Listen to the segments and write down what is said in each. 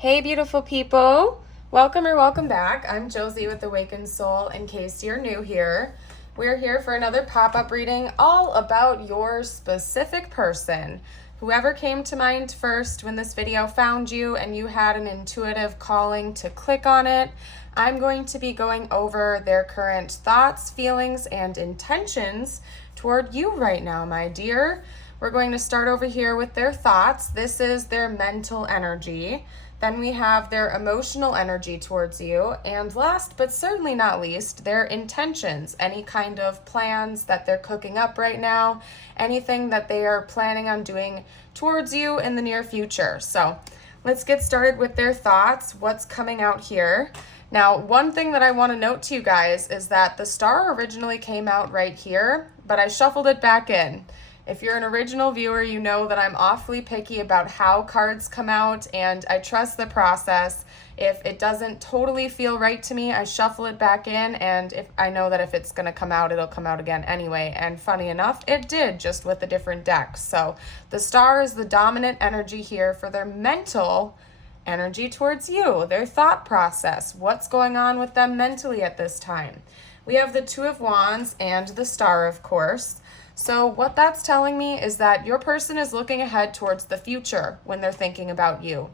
Hey, beautiful people. Welcome or welcome back. I'm Josie with Awakened Soul. In case you're new here, we're here for another pop-up reading all about your specific person. Whoever came to mind first when this video found you and you had an intuitive calling to click on it, I'm going to be going over their current thoughts, feelings, and intentions toward you right now, my dear. We're going to start over here with their thoughts. This is their mental energy. Then we have their emotional energy towards you. And last but certainly not least, their intentions, any kind of plans that they're cooking up right now, anything that they are planning on doing towards you in the near future. So let's get started with their thoughts, what's coming out here. Now, one thing that I want to note to you guys is that the star originally came out right here, but I shuffled it back in. If you're an original viewer, you know that I'm awfully picky about how cards come out, and I trust the process. If it doesn't totally feel right to me, I shuffle it back in, and if I know that if it's going to come out, it'll come out again anyway. And funny enough, it did, just with a different deck. So the star is the dominant energy here for their mental energy towards you, their thought process, what's going on with them mentally at this time. We have the Two of Wands and the Star, of course. So what that's telling me is that your person is looking ahead towards the future when they're thinking about you.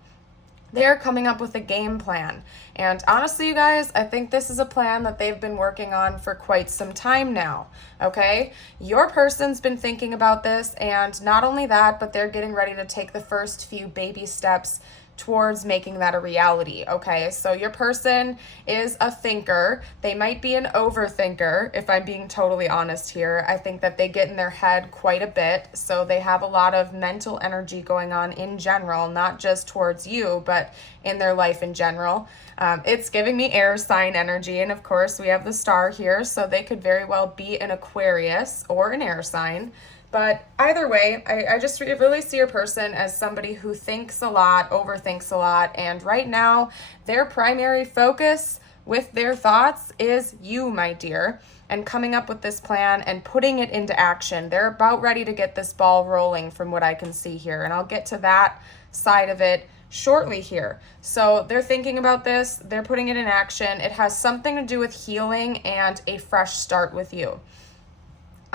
They're coming up with a game plan. And honestly, you guys, I think this is a plan that they've been working on for quite some time now, okay? Your person's been thinking about this, and not only that, but they're getting ready to take the first few baby steps towards making that a reality, okay? So your person is a thinker. They might be an overthinker, if I'm being totally honest here. I think that they get in their head quite a bit, so they have a lot of mental energy going on in general, not just towards you, but in their life in general. It's giving me air sign energy, and of course we have the star here, so they could very well be an Aquarius or an air sign. But either way, I just really see your person as somebody who thinks a lot, overthinks a lot, and right now their primary focus with their thoughts is you, my dear, and coming up with this plan and putting it into action. They're about ready to get this ball rolling from what I can see here, and I'll get to that side of it shortly here. So they're thinking about this, they're putting it in action. It has something to do with healing and a fresh start with you.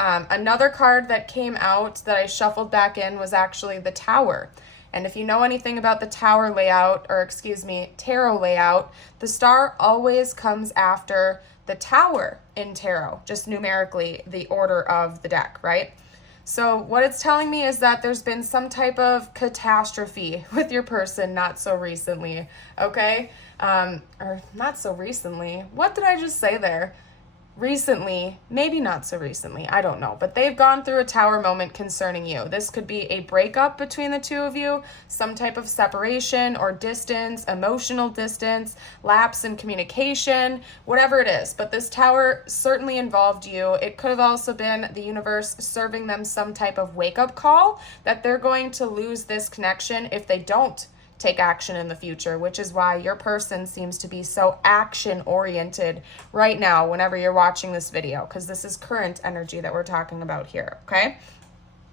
Another card that came out that I shuffled back in was actually the Tower. And if you know anything about the Tower layout, or excuse me, tarot layout, the star always comes after the Tower in tarot, just numerically the order of the deck, right? So what it's telling me is that there's been some type of catastrophe with your person not so recently, okay? Or not so recently. What did I just say there? Recently, maybe not so recently, I don't know, but they've gone through a tower moment concerning you. This could be a breakup between the two of you, some type of separation or distance, emotional distance, lapse in communication, whatever it is. But this tower certainly involved you. It could have also been the universe serving them some type of wake-up call that they're going to lose this connection if they don't take action in the future, which is why your person seems to be so action oriented right now whenever you're watching this video, because this is current energy that we're talking about here, okay?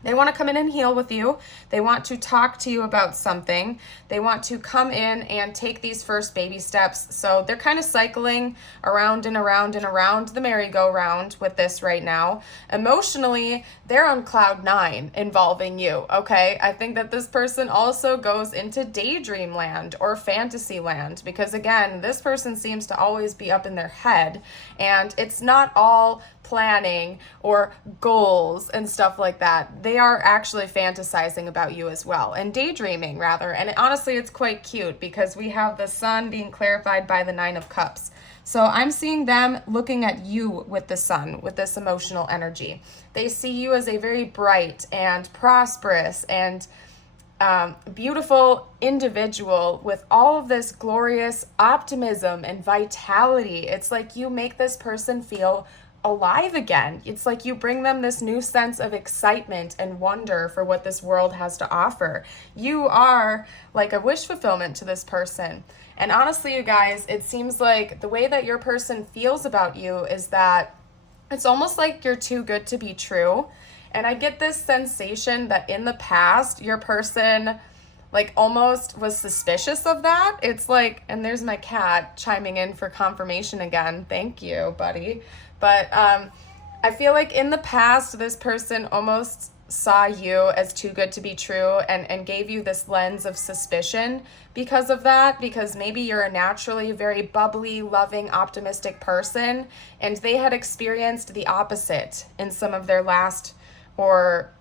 They want to come in and heal with you. They want to talk to you about something. They want to come in and take these first baby steps. So they're kind of cycling around and around and around the merry-go-round with this right now. Emotionally, they're on cloud 9 involving you, okay? I think that this person also goes into daydream land or fantasy land because, again, this person seems to always be up in their head, and it's not all planning or goals and stuff like that. They are actually fantasizing about you as well, and daydreaming rather. And honestly, it's quite cute because we have the sun being clarified by the 9 of Cups. So I'm seeing them looking at you with the sun, with this emotional energy. They see you as a very bright and prosperous and beautiful individual with all of this glorious optimism and vitality. It's like you make this person feel alive again. It's like you bring them this new sense of excitement and wonder for what this world has to offer. You are like a wish fulfillment to this person. And honestly, you guys, it seems like the way that your person feels about you is that it's almost like you're too good to be true. And I get this sensation that in the past, your person like almost was suspicious of that. It's like, and there's my cat chiming in for confirmation again. Thank you, buddy. But I feel like in the past, this person almost saw you as too good to be true and gave you this lens of suspicion because of that, because maybe you're a naturally very bubbly, loving, optimistic person, and they had experienced the opposite in some of their last or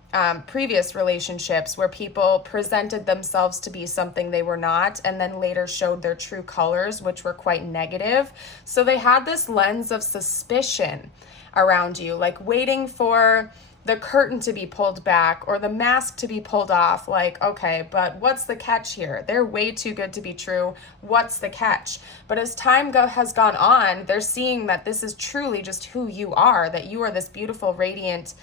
previous relationships where people presented themselves to be something they were not and then later showed their true colors, which were quite negative. So they had this lens of suspicion around you, like waiting for the curtain to be pulled back or the mask to be pulled off. Like, okay, but what's the catch here? They're way too good to be true. What's the catch? But as time has gone on, they're seeing that this is truly just who you are, that you are this beautiful, radiant,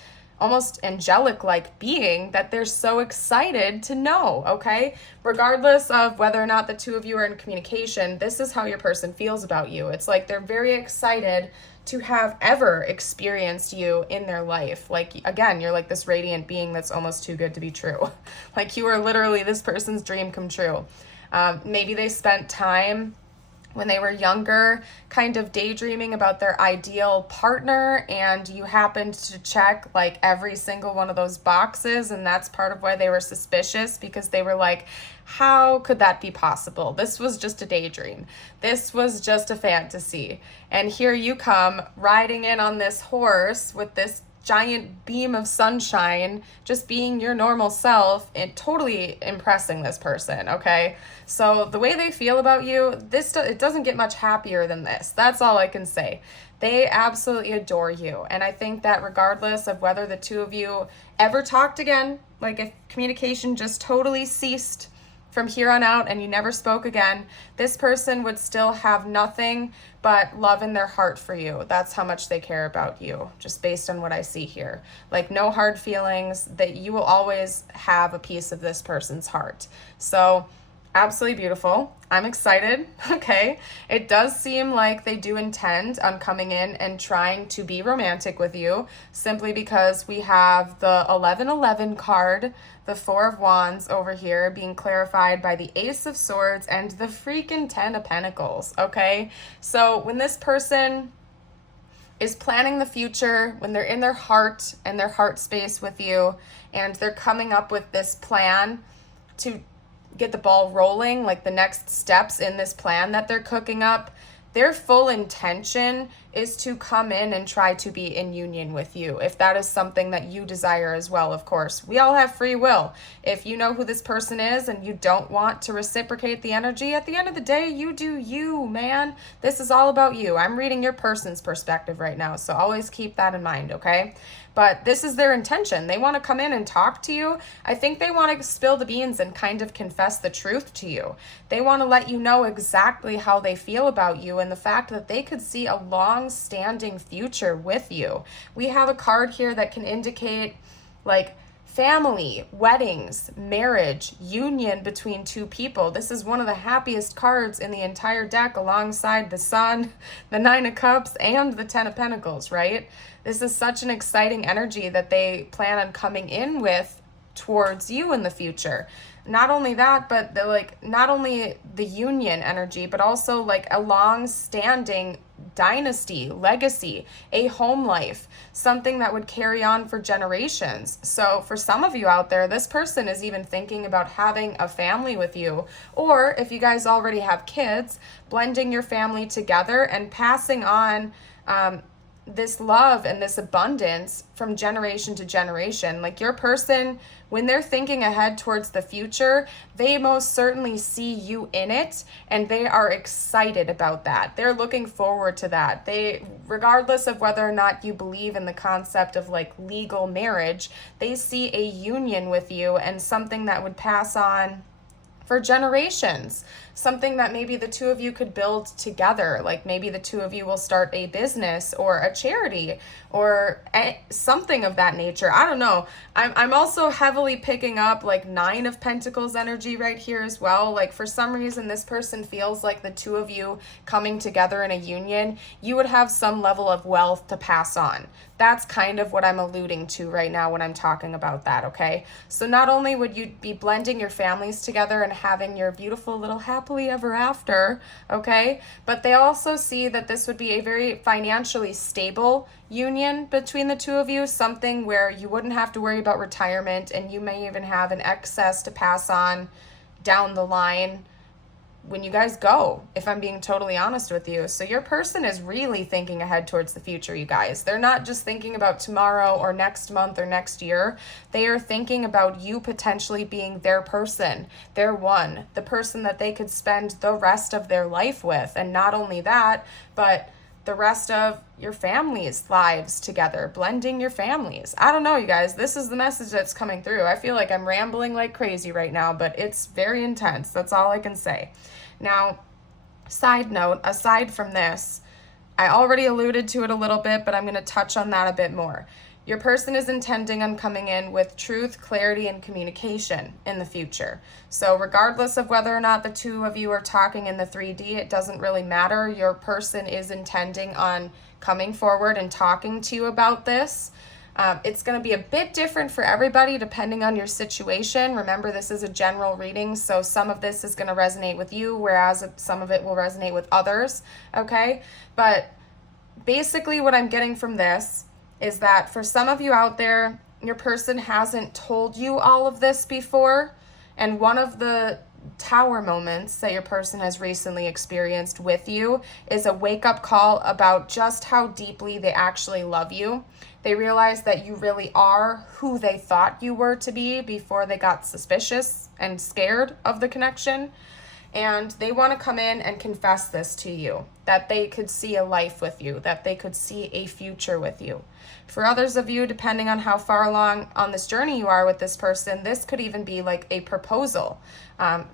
almost angelic-like being that they're so excited to know, okay? Regardless of whether or not the two of you are in communication, this is how your person feels about you. It's like they're very excited to have ever experienced you in their life. Like, again, you're like this radiant being that's almost too good to be true. Like, you are literally this person's dream come true. Maybe they spent time when they were younger kind of daydreaming about their ideal partner, and you happened to check like every single one of those boxes, and that's part of why they were suspicious, because they were like, how could that be possible? This was just a daydream. This was just a fantasy. And here you come riding in on this horse with this giant beam of sunshine, just being your normal self and totally impressing this person, okay? So the way they feel about you, it doesn't get much happier than this. That's all I can say. They absolutely adore you. And I think that regardless of whether the two of you ever talked again, like if communication just totally ceased from here on out and you never spoke again, this person would still have nothing but love in their heart for you. That's how much they care about you, just based on what I see here. Like, no hard feelings, that you will always have a piece of this person's heart. So absolutely beautiful. I'm excited. Okay. It does seem like they do intend on coming in and trying to be romantic with you, simply because we have the 1111 card, the Four of Wands over here being clarified by the Ace of Swords and the freaking 10 of Pentacles. Okay. So when this person is planning the future, when they're in their heart and their heart space with you, and they're coming up with this plan to get the ball rolling, like the next steps in this plan that they're cooking up, their full intention is to come in and try to be in union with you. If that is something that you desire as well, of course. We all have free will. If you know who this person is and you don't want to reciprocate the energy, at the end of the day, you do you, man. This is all about you. I'm reading your person's perspective right now, so always keep that in mind, okay? But this is their intention. They want to come in and talk to you. I think they want to spill the beans and kind of confess the truth to you. They want to let you know exactly how they feel about you and the fact that they could see a long-standing future with you. We have a card here that can indicate like family, weddings, marriage, union between two people. This is one of the happiest cards in the entire deck, alongside the Sun, the Nine of Cups, and the Ten of Pentacles, right? This is such an exciting energy that they plan on coming in with towards you in the future. Not only that, but not only the union energy, but also like a long-standing dynasty, legacy, a home life, something that would carry on for generations. So for some of you out there, this person is even thinking about having a family with you, or if you guys already have kids, blending your family together and passing on this love and this abundance from generation to generation. Like, your person, when they're thinking ahead towards the future, they most certainly see you in it, and they are excited about that. They're looking forward to that. They, regardless of whether or not you believe in the concept of like legal marriage, they see a union with you and something that would pass on for generations. something that maybe the two of you could build together. Like maybe the two of you will start a business or a charity or something of that nature. I don't know. I'm also heavily picking up like 9 of Pentacles energy right here as well. Like for some reason, this person feels like the two of you coming together in a union, you would have some level of wealth to pass on. That's kind of what I'm alluding to right now when I'm talking about that, okay? So not only would you be blending your families together and having your beautiful little happily ever after, okay? But they also see that this would be a very financially stable union between the two of you, something where you wouldn't have to worry about retirement, and you may even have an excess to pass on down the line when you guys go, if I'm being totally honest with you. So your person is really thinking ahead towards the future, you guys. They're not just thinking about tomorrow or next month or next year. They are thinking about you potentially being their person, their one, the person that they could spend the rest of their life with. And not only that, but the rest of your family's lives together, blending your families. I don't know, you guys. This is the message that's coming through. I feel like I'm rambling like crazy right now, but it's very intense. That's all I can say. Now, side note, aside from this, I already alluded to it a little bit, but I'm going to touch on that a bit more. Your person is intending on coming in with truth, clarity, and communication in the future. So regardless of whether or not the two of you are talking in the 3D, it doesn't really matter. Your person is intending on coming forward and talking to you about this. It's going to be a bit different for everybody depending on your situation. Remember, this is a general reading, so some of this is going to resonate with you, whereas some of it will resonate with others, okay? But basically what I'm getting from this is that for some of you out there, your person hasn't told you all of this before, and one of the tower moments that your person has recently experienced with you is a wake-up call about just how deeply they actually love you. They realize that you really are who they thought you were to be before they got suspicious and scared of the connection. And they want to come in and confess this to you, that they could see a life with you, that they could see a future with you. For others of you, depending on how far along on this journey you are with this person, this could even be like a proposal.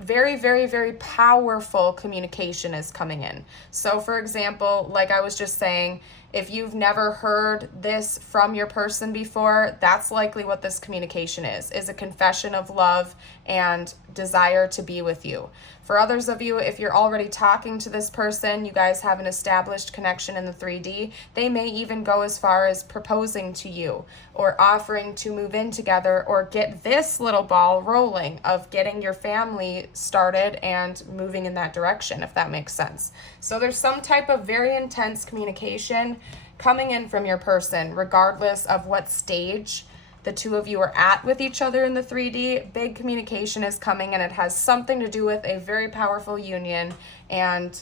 Very, very, very powerful communication is coming in. So for example, like I was just saying, if you've never heard this from your person before, that's likely what this communication is a confession of love and desire to be with you. For others of you, if you're already talking to this person, you guys have an established connection in the 3D, they may even go as far as proposing to you or offering to move in together or get this little ball rolling of getting your family started and moving in that direction, if that makes sense. So there's some type of very intense communication coming in from your person, regardless of what stage the two of you are at with each other in the 3D. Big communication is coming, and it has something to do with a very powerful union and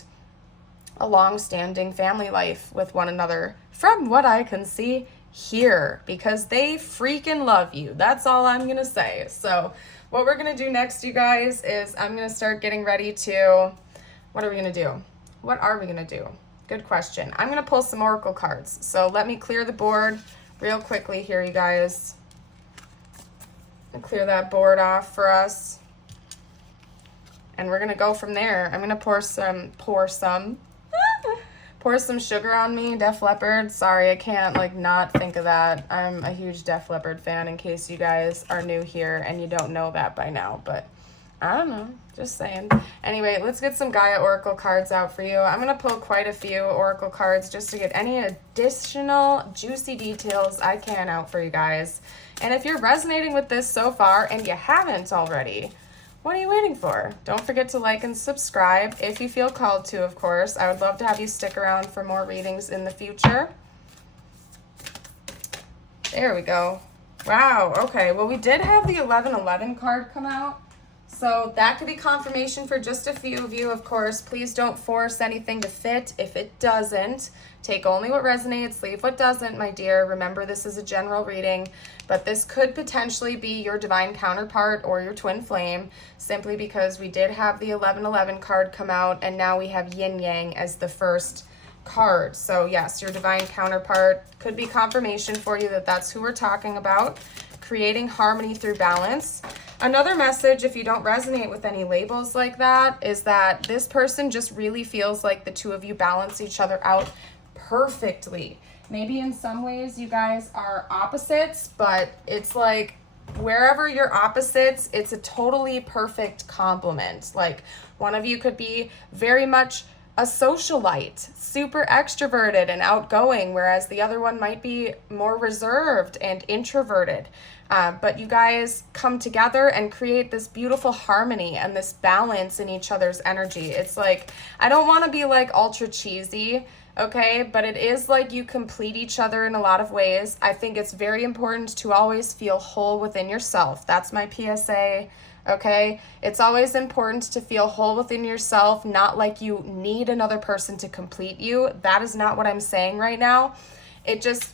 a long-standing family life with one another, from what I can see here, because they freaking love you. That's all I'm gonna say. So what we're gonna do next, you guys, is I'm gonna start getting ready to, what are we gonna do? What are we gonna do? Good question. I'm gonna pull some oracle cards. So let me clear the board real quickly here, you guys. Clear that board off for us, and we're gonna go from there. I'm gonna pour some sugar on me. Def Leppard. Sorry, I can't not think of that. I'm a huge Def Leppard fan, in case you guys are new here and you don't know that by now, but I don't know, just saying. Anyway, let's get some Gaia Oracle cards out for you. I'm gonna pull quite a few Oracle cards just to get any additional juicy details I can out for you guys. And if you're resonating with this so far and you haven't already, what are you waiting for? Don't forget to like and subscribe if you feel called to, of course. I would love to have you stick around for more readings in the future. There we go. Wow, okay. Well, we did have the 1111 card come out. So that could be confirmation for just a few of you, of course. Please don't force anything to fit. If it doesn't, take only what resonates, leave what doesn't, my dear. Remember, this is a general reading, but this could potentially be your divine counterpart or your twin flame, simply because we did have the 1111 card come out, and now we have yin yang as the first card. So yes, your divine counterpart could be confirmation for you that that's who we're talking about. creating harmony through balance. Another message, if you don't resonate with any labels like that, is that this person just really feels like the two of you balance each other out perfectly. Maybe in some ways you guys are opposites, but it's like wherever you're opposites, it's a totally perfect complement. Like one of you could be very much a socialite, super extroverted and outgoing, whereas the other one might be more reserved and introverted. But you guys come together and create this beautiful harmony and this balance in each other's energy. It's like, I don't want to be like ultra cheesy, okay? But it is like you complete each other in a lot of ways. I think it's very important to always feel whole within yourself. That's my PSA, okay? It's always important to feel whole within yourself, not like you need another person to complete you. That is not what I'm saying right now. It just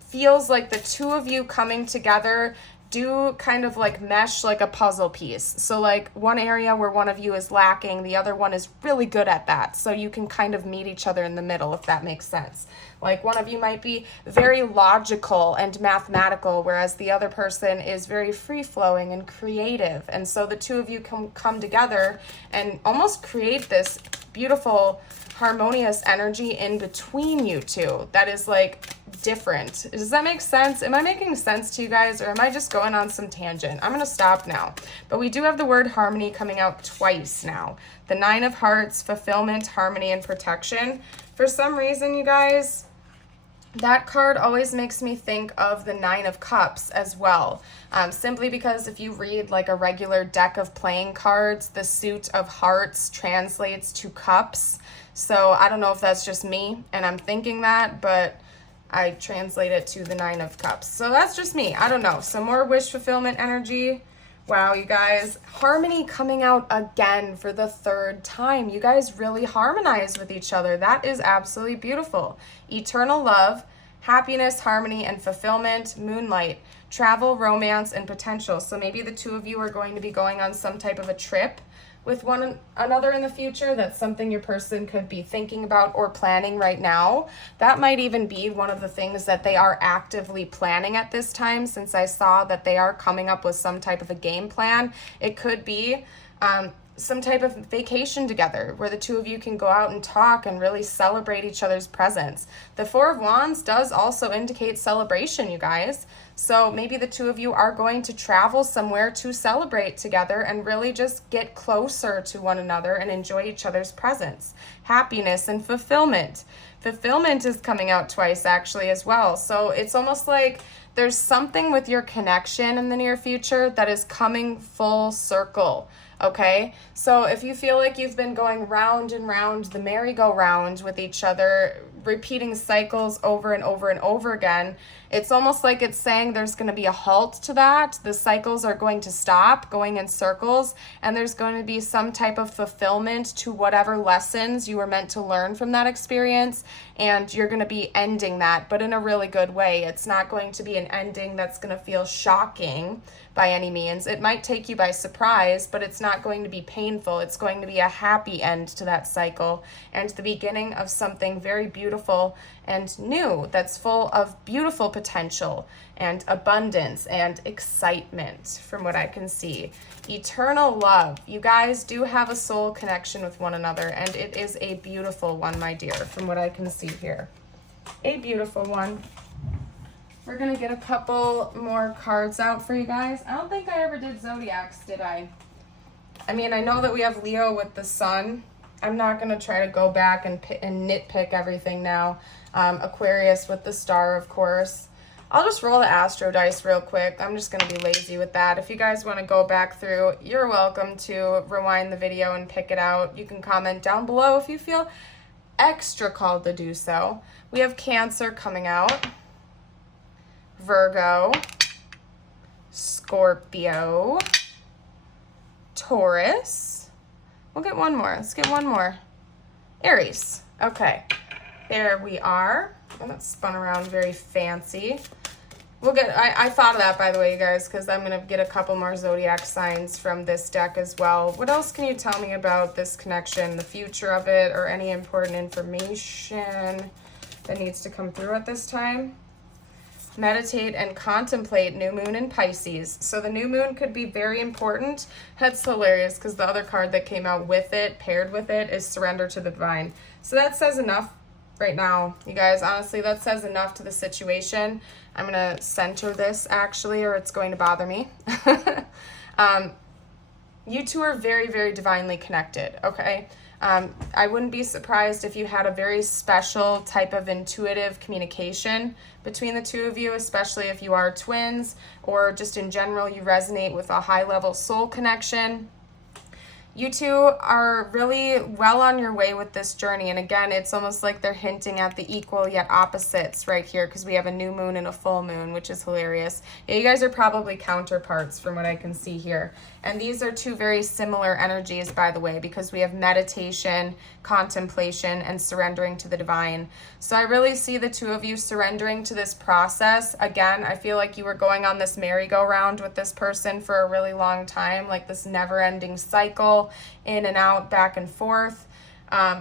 feels like the two of you coming together do kind of like mesh like a puzzle piece. So like one area where one of you is lacking, the other one is really good at that. So you can kind of meet each other in the middle, if that makes sense. Like one of you might be very logical and mathematical, whereas the other person is very free-flowing and creative. And so the two of you can come together and almost create this beautiful, harmonious energy in between you two that is like different. Does that make sense? Am I making sense to you guys, or am I just going on some tangent? I'm gonna stop now. But we do have the word harmony coming out twice now. The 9 of Hearts, fulfillment, harmony, and protection. For some reason, you guys, that card always makes me think of the 9 of Cups as well. Simply because if you read like a regular deck of playing cards, the suit of hearts translates to cups. So I don't know if that's just me and I'm thinking that, but I translate it to the 9 of Cups. So that's just me. I don't know. Some more wish fulfillment energy. Wow, you guys. Harmony coming out again for the 3rd time. You guys really harmonize with each other. That is absolutely beautiful. Eternal love, happiness, harmony, and fulfillment, moonlight, travel, romance, and potential. So maybe the two of you are going to be going on some type of a trip with one another in the future. That's something your person could be thinking about or planning right now. That might even be one of the things that they are actively planning at this time, since I saw that they are coming up with some type of a game plan. It could be some type of vacation together where the two of you can go out and talk and really celebrate each other's presence. The 4 of Wands does also indicate celebration, you guys. So maybe the two of you are going to travel somewhere to celebrate together and really just get closer to one another and enjoy each other's presence. Happiness and fulfillment. Fulfillment is coming out twice actually as well. So it's almost like there's something with your connection in the near future that is coming full circle. Okay, so if you feel like you've been going round and round the merry-go-round with each other, repeating cycles over and over and over again, it's almost like it's saying there's going to be a halt to that. The cycles are going to stop going in circles, and there's going to be some type of fulfillment to whatever lessons you were meant to learn from that experience, and you're going to be ending that, but in a really good way. It's not going to be an ending that's going to feel shocking by any means. It might take you by surprise, but it's not going to be painful. It's going to be a happy end to that cycle and the beginning of something very beautiful and new that's full of beautiful potential and abundance and excitement from what I can see. Eternal love. You guys do have a soul connection with one another, and it is a beautiful one, my dear, from what I can see here. A beautiful one. We're going to get a couple more cards out for you guys. I don't think I ever did zodiacs, did I? I mean, I know that we have Leo with the sun. I'm not going to try to go back and nitpick everything now. Aquarius with the star, of course. I'll just roll the astro dice real quick. I'm just going to be lazy with that. If you guys want to go back through, you're welcome to rewind the video and pick it out. You can comment down below if you feel extra called to do so. We have Cancer coming out. Virgo, Scorpio, Taurus. We'll get one more. Let's get one more. Aries. Okay, there we are. And that's spun around very fancy. We'll get, I thought of that, by the way, you guys, because I'm going to get a couple more zodiac signs from this deck as well. What else can you tell me about this connection, the future of it, or any important information that needs to come through at this time? meditate, and contemplate new moon in Pisces. So the new moon could be very important. That's hilarious because the other card that came out with it, paired with it, is surrender to the divine. So that says enough right now, you guys. Honestly, that says enough to the situation. I'm going to center this actually, or it's going to bother me. You two are very, very divinely connected, okay? I wouldn't be surprised if you had a very special type of intuitive communication between the two of you, especially if you are twins, or just in general you resonate with a high-level soul connection. You two are really well on your way with this journey. And again, it's almost like they're hinting at the equal yet opposites right here, because we have a new moon and a full moon, which is hilarious. Yeah, you guys are probably counterparts from what I can see here. And these are two very similar energies, by the way, because we have meditation, contemplation, and surrendering to the divine. So I really see the two of you surrendering to this process. Again, I feel like you were going on this merry-go-round with this person for a really long time, like this never-ending cycle, in and out, back and forth,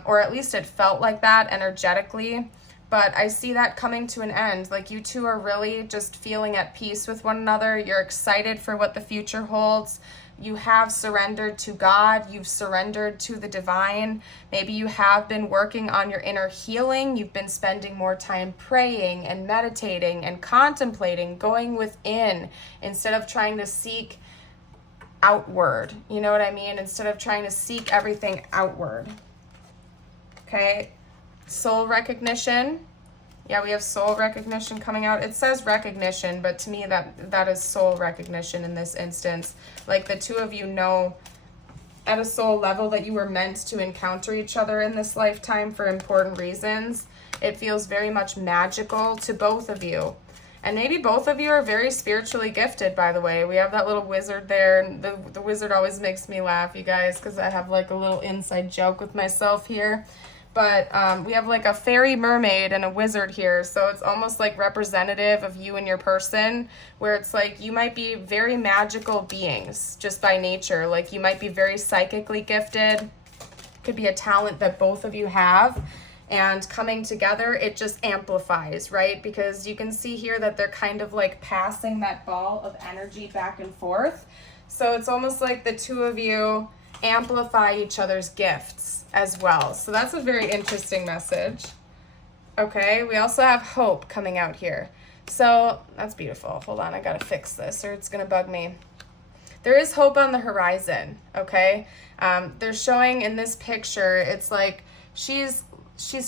or at least it felt like that energetically. But I see that coming to an end. Like you two are really just feeling at peace with one another. You're excited for what the future holds. You have surrendered to God. You've surrendered to the divine. Maybe you have been working on your inner healing. You've been spending more time praying and meditating and contemplating, going within instead of trying to seek outward. You know what I mean? Instead of trying to seek everything outward. Okay. Soul recognition. Yeah, we have soul recognition coming out. It says recognition, but to me that is soul recognition in this instance. Like the two of you know at a soul level that you were meant to encounter each other in this lifetime for important reasons. It feels very much magical to both of you. And maybe both of you are very spiritually gifted, by the way. We have that little wizard there, and the wizard always makes me laugh, you guys, because I have like a little inside joke with myself here. But we have like a fairy mermaid and a wizard here, so it's almost like representative of you and your person, where it's like you might be very magical beings just by nature. Like you might be very psychically gifted. Could be a talent that both of you have. And coming together, it just amplifies, right? Because you can see here that they're kind of like passing that ball of energy back and forth. So it's almost like the two of you amplify each other's gifts as well. So that's a very interesting message. Okay, we also have hope coming out here. So that's beautiful. Hold on, I gotta fix this or it's gonna bug me. There is hope on the horizon, okay? They're showing in this picture, it's like she's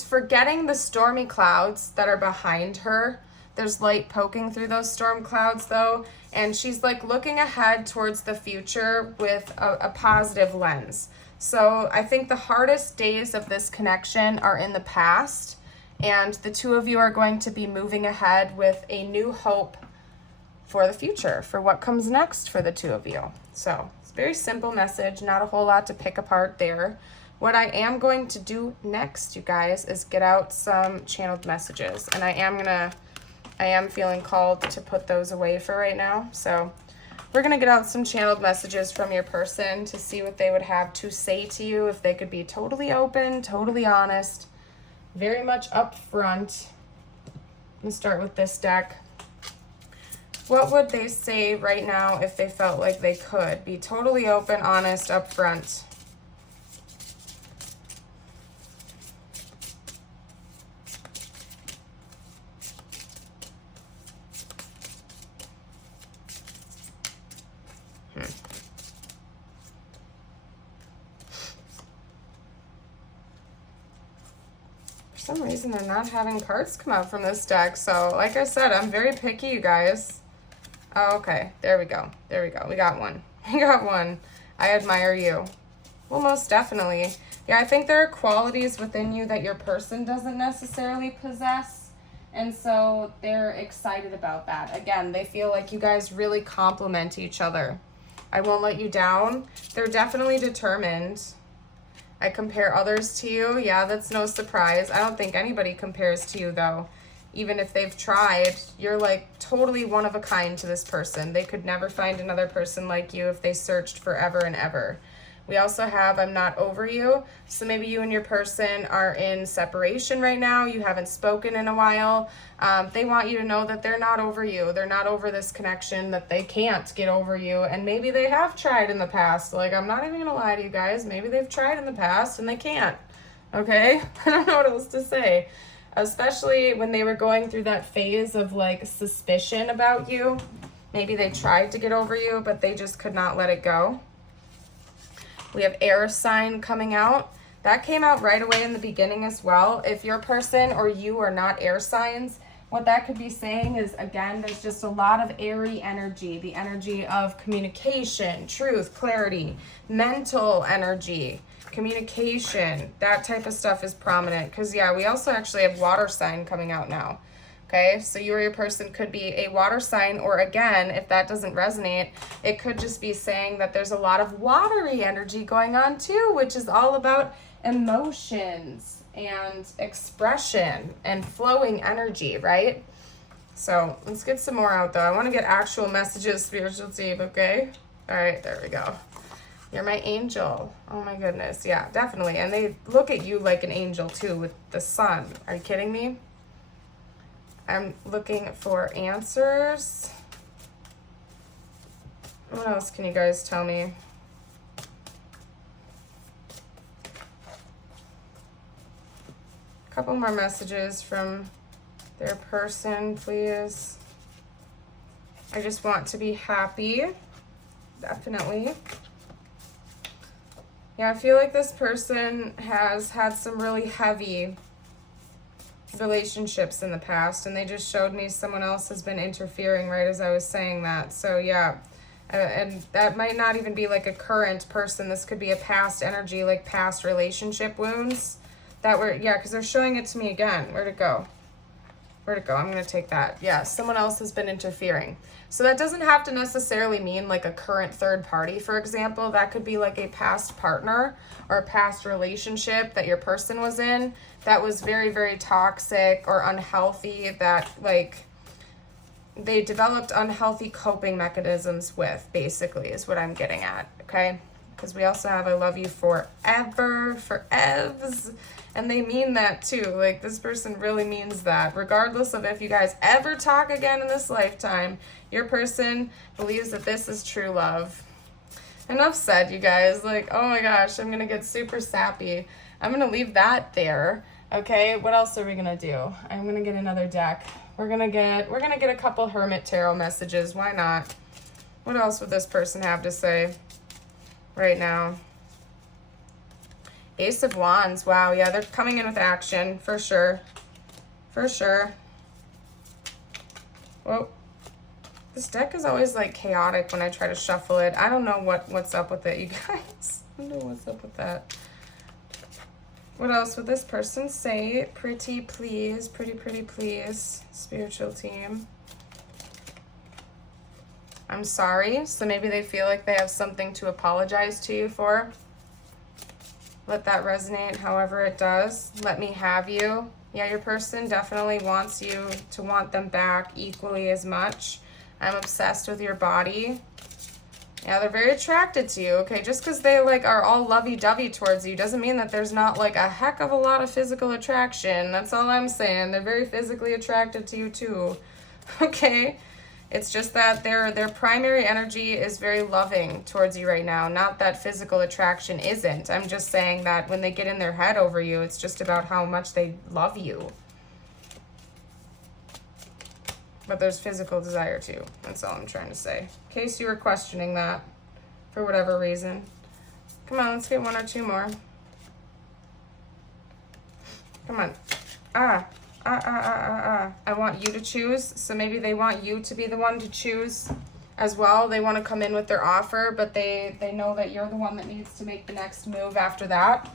forgetting the stormy clouds that are behind her. There's light poking through those storm clouds though, and she's like looking ahead towards the future with a positive lens. So I think the hardest days of this connection are in the past, and the two of you are going to be moving ahead with a new hope for the future, for what comes next for the two of you. So it's a very simple message, not a whole lot to pick apart there. What I am going to do next, you guys, is get out some channeled messages, and I am feeling called to put those away for right now. So we're going to get out some channeled messages from your person to see what they would have to say to you, if they could be totally open, totally honest, very much upfront. Let's start with this deck. What would they say right now if they felt like they could be totally open, honest, upfront? For some reason they're not having cards come out from this deck, so like I said, I'm very picky, you guys. Oh, okay, there we go, we got one. We got one. I admire you. Well, most definitely. Yeah, I think there are qualities within you that your person doesn't necessarily possess, and so they're excited about that. Again, they feel like you guys really complement each other. I won't let you down. They're definitely determined. I compare others to you. Yeah, that's no surprise. I don't think anybody compares to you, though. Even if they've tried, you're like totally one of a kind to this person. They could never find another person like you if they searched forever and ever. We also have I'm not over you. So maybe you and your person are in separation right now. You haven't spoken in a while. They want you to know that they're not over you. They're not over this connection, that they can't get over you. And maybe they have tried in the past. Like, I'm not even going to lie to you guys. Maybe they've tried in the past and they can't. Okay? I don't know what else to say. Especially when they were going through that phase of like suspicion about you. Maybe they tried to get over you, but they just could not let it go. We have air sign coming out. That came out right away in the beginning as well. If your person or you are not air signs, what that could be saying is, again, there's just a lot of airy energy, the energy of communication, truth, clarity, mental energy, communication, that type of stuff is prominent. Because, yeah, we also actually have water sign coming out now. Okay, so you or your person could be a water sign, or again, if that doesn't resonate, it could just be saying that there's a lot of watery energy going on too, which is all about emotions and expression and flowing energy, right? So let's get some more out though. I want to get actual messages, spiritual team, okay? All right, there we go. You're my angel. Oh my goodness, yeah, definitely. And they look at you like an angel too with the sun. Are you kidding me? I'm looking for answers. What else can you guys tell me? A couple more messages from their person, please. I just want to be happy. Definitely. Yeah, I feel like this person has had some really heavy relationships in the past, and they just showed me someone else has been interfering right as I was saying that. So yeah, and that might not even be like a current person. This could be a past energy, like past relationship wounds that were, yeah, because they're showing it to me again. Where'd it go? Where'd it go? I'm going to take that. Yeah, someone else has been interfering. So that doesn't have to necessarily mean like a current third party, for example. That could be like a past partner or a past relationship that your person was in that was very, very toxic or unhealthy, that like they developed unhealthy coping mechanisms with, basically, is what I'm getting at, okay? Because we also have I love you forever, forevs. And they mean that too. Like, this person really means that. Regardless of if you guys ever talk again in this lifetime, your person believes that this is true love. Enough said, you guys. Like, oh my gosh, I'm going to get super sappy. I'm going to leave that there. Okay, what else are we going to do? I'm going to get another deck. We're going to get a couple Hermit Tarot messages. Why not? What else would this person have to say right now? Ace of Wands. Wow, yeah, they're coming in with action, for sure. For sure. Whoa. This deck is always, like, chaotic when I try to shuffle it. I don't know what's up with it, you guys. I don't know what's up with that. What else would this person say? Pretty, please. Pretty, pretty, please. Spiritual team. I'm sorry. So maybe they feel like they have something to apologize to you for. Let that resonate however it does. Let me have you. Yeah, your person definitely wants you to want them back equally as much. I'm obsessed with your body. Yeah, they're very attracted to you, okay? Just because they, like, are all lovey-dovey towards you doesn't mean that there's not, like, a heck of a lot of physical attraction. That's all I'm saying. They're very physically attracted to you, too. Okay? It's just that their primary energy is very loving towards you right now. Not that physical attraction isn't. I'm just saying that when they get in their head over you, it's just about how much they love you. But there's physical desire too. That's all I'm trying to say. In case you were questioning that for whatever reason. Come on, let's get one or two more. Come on. I want you to choose. So maybe they want you to be the one to choose as well. They want to come in with their offer, but they know that you're the one that needs to make the next move after that.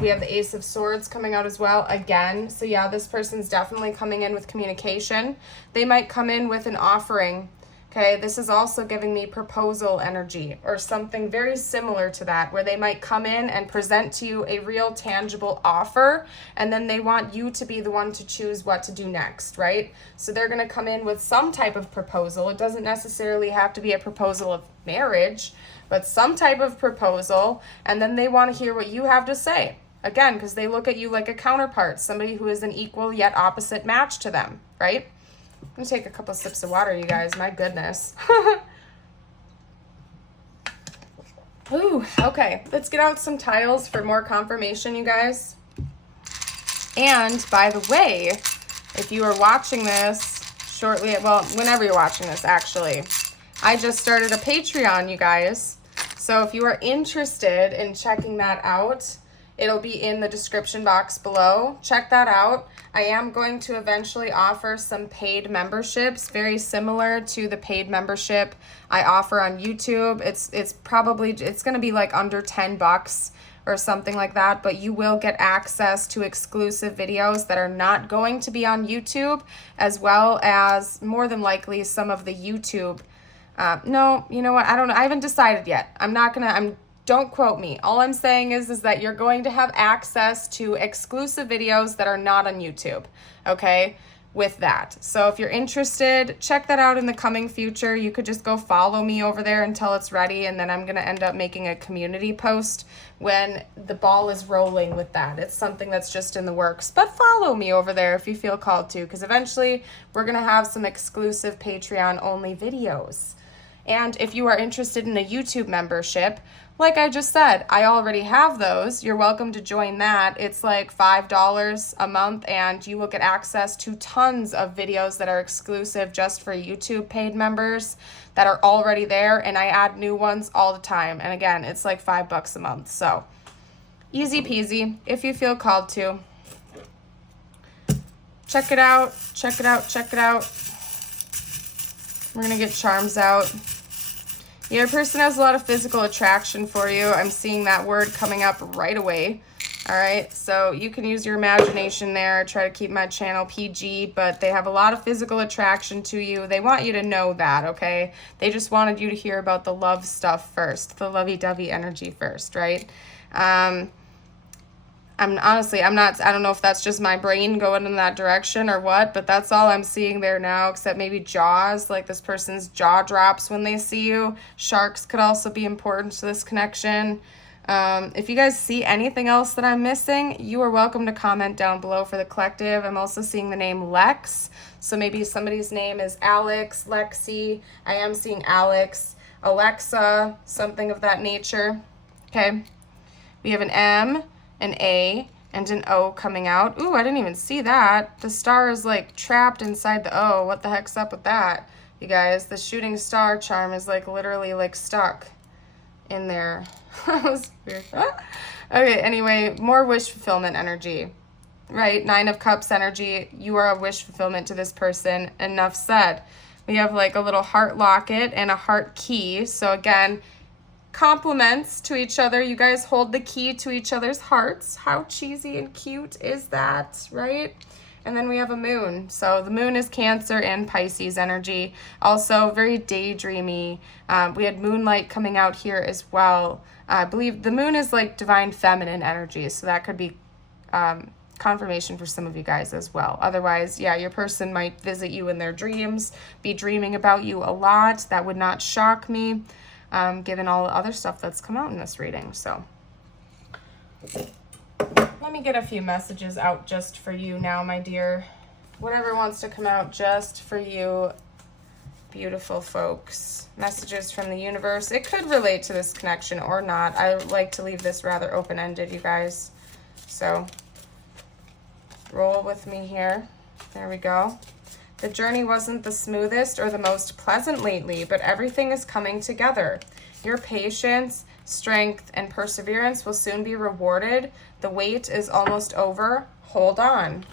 We have the Ace of Swords coming out as well again. So yeah, this person's definitely coming in with communication. They might come in with an offering. Okay, this is also giving me proposal energy or something very similar to that, where they might come in and present to you a real tangible offer, and then they want you to be the one to choose what to do next, right? So they're going to come in with some type of proposal. It doesn't necessarily have to be a proposal of marriage, but some type of proposal, and then they want to hear what you have to say. Again, because they look at you like a counterpart, somebody who is an equal yet opposite match to them, right? I'm going to take a couple sips of water, you guys. My goodness. Ooh, okay. Let's get out some tiles for more confirmation, you guys. And by the way, if you are watching this shortly, well, whenever you're watching this, actually, I just started a Patreon, you guys. So if you are interested in checking that out, it'll be in the description box below. Check that out. I am going to eventually offer some paid memberships, very similar to the paid membership I offer on YouTube. It's going to be like under $10 or something like that, but you will get access to exclusive videos that are not going to be on YouTube, as well as more than likely some of the YouTube. No, you know what? I don't know. I haven't decided yet. Don't quote me. All I'm saying is that you're going to have access to exclusive videos that are not on YouTube, okay, with that. So if you're interested, check that out in the coming future. You could just go follow me over there until it's ready, and then I'm going to end up making a community post when the ball is rolling with that. It's something that's just in the works, but follow me over there if you feel called to, because eventually we're going to have some exclusive Patreon-only videos. And if you are interested in a YouTube membership, like I just said, I already have those. You're welcome to join that. It's like $5 a month, and you will get access to tons of videos that are exclusive just for YouTube paid members that are already there, and I add new ones all the time. And again, it's like $5 a month. So easy peasy if you feel called to. Check it out, check it out, check it out. We're going to get charms out. Your person has a lot of physical attraction for you. I'm seeing that word coming up right away. All right, so you can use your imagination there. Try to keep my channel PG, but they have a lot of physical attraction to you. They want you to know that, okay? They just wanted you to hear about the love stuff first, the lovey-dovey energy first, right? I don't know if that's just my brain going in that direction or what, but that's all I'm seeing there now, except maybe jaws, like this person's jaw drops when they see you. Sharks could also be important to this connection. If you guys see anything else that I'm missing, you are welcome to comment down below for the collective. I'm also seeing the name Lex, so maybe somebody's name is Alex, Lexi. I am seeing Alex, Alexa, something of that nature. Okay, we have an M, an A, and an O coming out. Ooh, I didn't even see that. The star is like trapped inside the O. What the heck's up with that, you guys? The shooting star charm is like literally like stuck in there. That was weird. Okay, anyway, more wish fulfillment energy, right? 9 of Cups energy. You are a wish fulfillment to this person. Enough said. We have like a little heart locket and a heart key. So again, compliments to each other. You guys hold the key to each other's hearts. How cheesy and cute is that, right? And then we have a moon. So the moon is Cancer and Pisces energy. Also very daydreamy. We had moonlight coming out here as well. I believe the moon is like divine feminine energy. So that could be confirmation for some of you guys as well. Otherwise, yeah, your person might visit you in their dreams, be dreaming about you a lot. That would not shock me, given all the other stuff that's come out in this reading. So let me get a few messages out just for you now, my dear. Whatever wants to come out just for you, beautiful folks. Messages from the universe. It could relate to this connection or not. I like to leave this rather open-ended, you guys. So roll with me here. There we go. The journey wasn't the smoothest or the most pleasant lately, but everything is coming together. Your patience, strength, and perseverance will soon be rewarded. The wait is almost over. Hold on.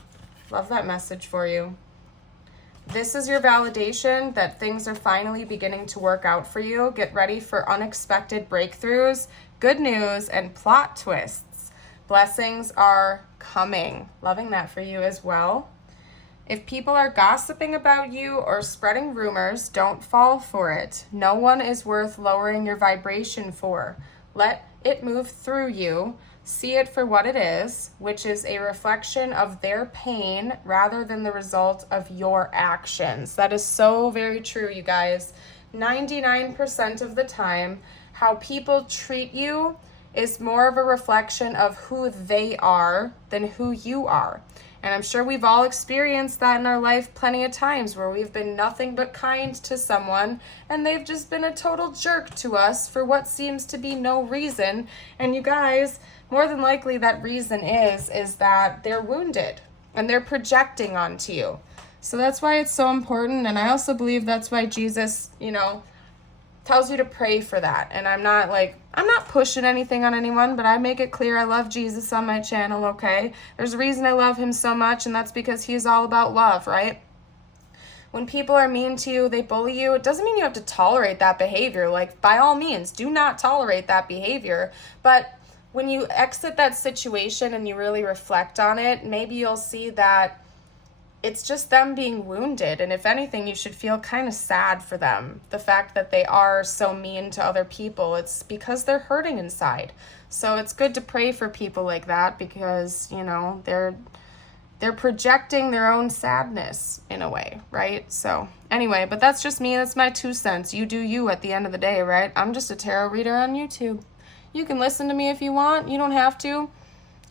Love that message for you. This is your validation that things are finally beginning to work out for you. Get ready for unexpected breakthroughs, good news, and plot twists. Blessings are coming. Loving that for you as well. If people are gossiping about you or spreading rumors, don't fall for it. No one is worth lowering your vibration for. Let it move through you. See it for what it is, which is a reflection of their pain rather than the result of your actions. That is so very true, you guys. 99% of the time, how people treat you is more of a reflection of who they are than who you are. And I'm sure we've all experienced that in our life plenty of times, where we've been nothing but kind to someone and they've just been a total jerk to us for what seems to be no reason. And you guys, more than likely that reason is that they're wounded and they're projecting onto you. So that's why it's so important. And I also believe that's why Jesus, tells you to pray for that. And I'm not pushing anything on anyone, but I make it clear I love Jesus on my channel, okay? There's a reason I love him so much, and that's because he's all about love, right? When people are mean to you, they bully you, it doesn't mean you have to tolerate that behavior. Like, by all means, do not tolerate that behavior. But when you exit that situation and you really reflect on it, maybe you'll see that it's just them being wounded. And if anything, you should feel kind of sad for them. The fact that they are so mean to other people, it's because they're hurting inside. So it's good to pray for people like that because, they're projecting their own sadness in a way, right? So anyway, but that's just me. That's my 2 cents. You do you at the end of the day, right? I'm just a tarot reader on YouTube. You can listen to me if you want. You don't have to.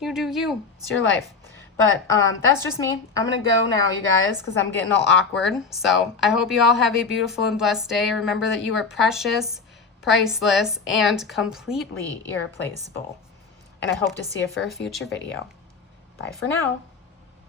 You do you. It's your life. But that's just me. I'm going to go now, you guys, because I'm getting all awkward. So I hope you all have a beautiful and blessed day. Remember that you are precious, priceless, and completely irreplaceable. And I hope to see you for a future video. Bye for now.